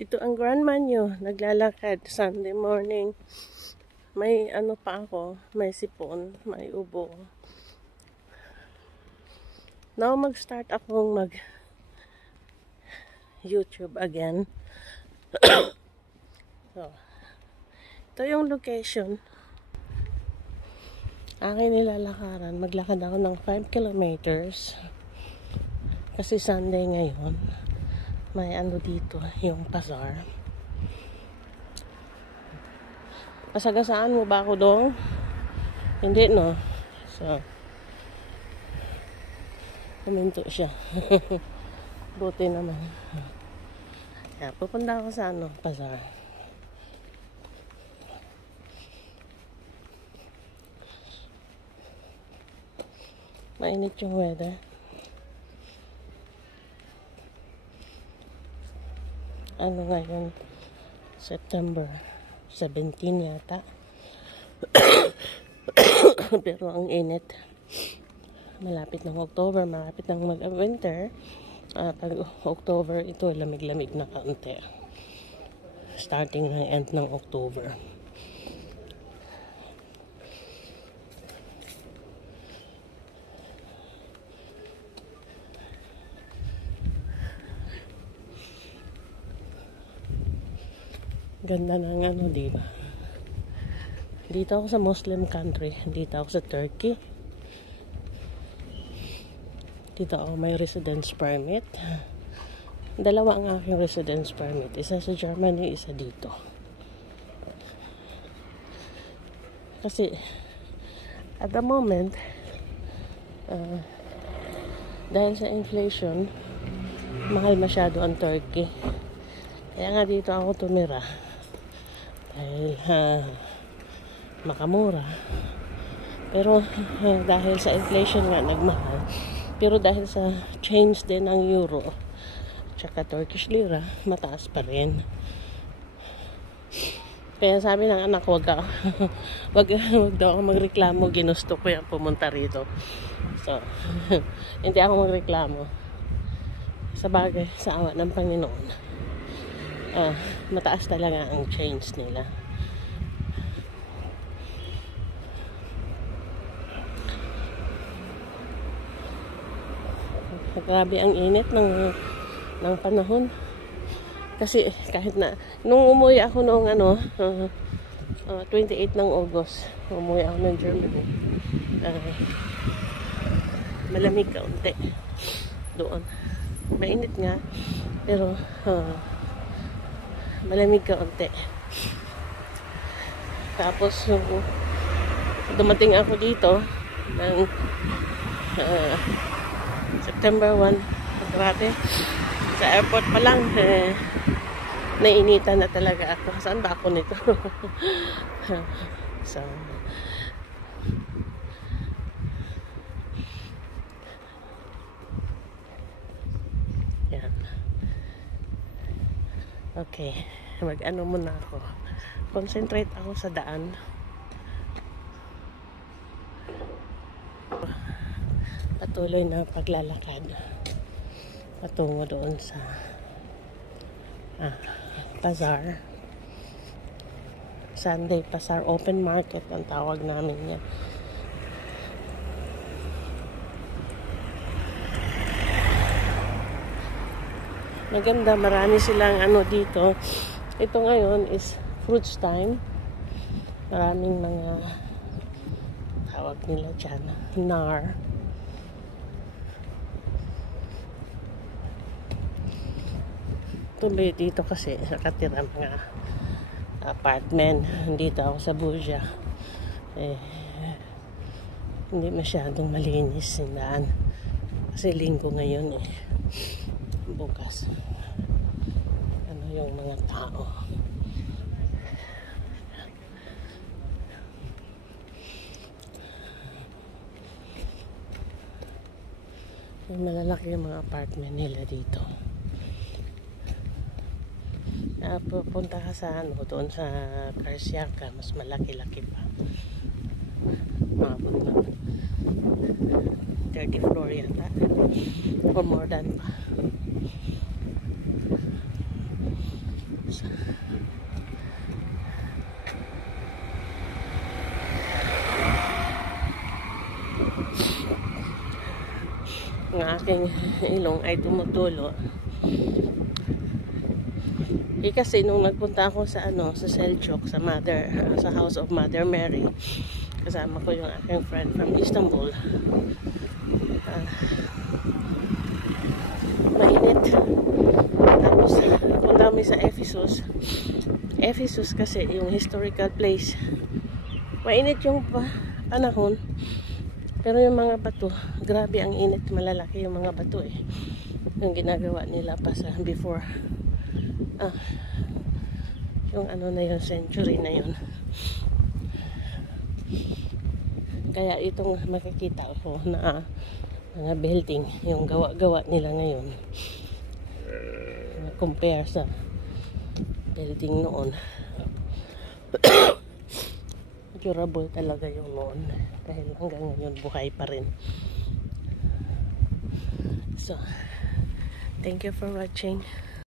Ito ang grandma nyo, naglalakad Sunday morning. May ano pa ako, may sipon, may ubo. Now mag-start akong YouTube again. So, ito yung location. Aking nilalakaran, maglakad ako ng 5 kilometers. Kasi Sunday ngayon. May ano dito, yung bazaar. Pasagasaan mo ba ako dong? Hindi, no? So, kuminto siya. Buti naman. Kaya, pupunta ako sa ano, bazaar. Mainit yung weather. Ano ngayon? September 17 yata. Pero ang init. Malapit ng October, malapit ng mag-winter. Pag October, ito lamig-lamig na kaunti. Starting ng end ng October. Ganda ng ano, diba? Dito ako sa Muslim country. Dito ako sa Turkey. Dito ako may residence permit. Dalawa ang aking residence permit. Isa sa Germany, isa dito. Kasi, at the moment, dahil sa inflation, mahal masyado ang Turkey. Kaya nga dito ako tumira. Dahil makamura. Pero dahil sa inflation nga nagmahal. Pero dahil sa change din ng euro tsaka Turkish lira, mataas pa rin. Kaya sabi ng anak, wag daw ako magreklamo, ginusto ko yan pumunta rito. So, hindi ako magreklamo. Sa bagay, sa awa ng Panginoon. Mataas talaga ang change nila. Grabe ang init ng panahon. Kasi kahit na nung umuwi ako noong 28 ng August, umuwi ako ng Germany. Malamig kaunti doon. Mainit nga, pero malamig kaunti. Tapos dumating ako dito ng September 1. Grabe. Sa airport pa lang, nainitan na talaga ako. Saan ba ako nito? So, yan. Okay. Mag-ano muna ako. Concentrate ako sa daan. Patuloy na paglalakad patungo doon sa bazaar. Sunday bazaar, open market ang tawag namin yan. Maganda, marami silang ano dito. Ito ngayon is fruits time. Maraming mga tawag nila dyan, nar. Tuloy dito kasi nakatira mga apartment. Dito ako sa Buja. Hindi masyadong malinis yung daan. Kasi linggo ngayon bukas. Ano yung mga tao. Yung malalaki yung mga apartment nila dito. Pupunta ka sa doon sa Karsiaka, mas malaki-laki pa. Maabot na 30 floor yata or more than pa. Ang aking ilong ay tumutulo. Kasi nung nagpunta ako sa sa Seljuk, sa House of Mother Mary, kasama ko yung aking friend from Istanbul. Mainit. Tapos napunta kami sa Ephesus. Ephesus kasi yung historical place. Mainit yung panahon. Pero yung mga bato, grabe ang init, malalaki yung mga bato eh. Yung ginagawa nila pa sa before. Yung na yun, century na yun. Kaya itong makikita ko na mga building, yung gawa-gawa nila ngayon. Compare sa building noon. Durable talaga yung noon. Dahil hanggang ngayon buhay pa rin. So, thank you for watching.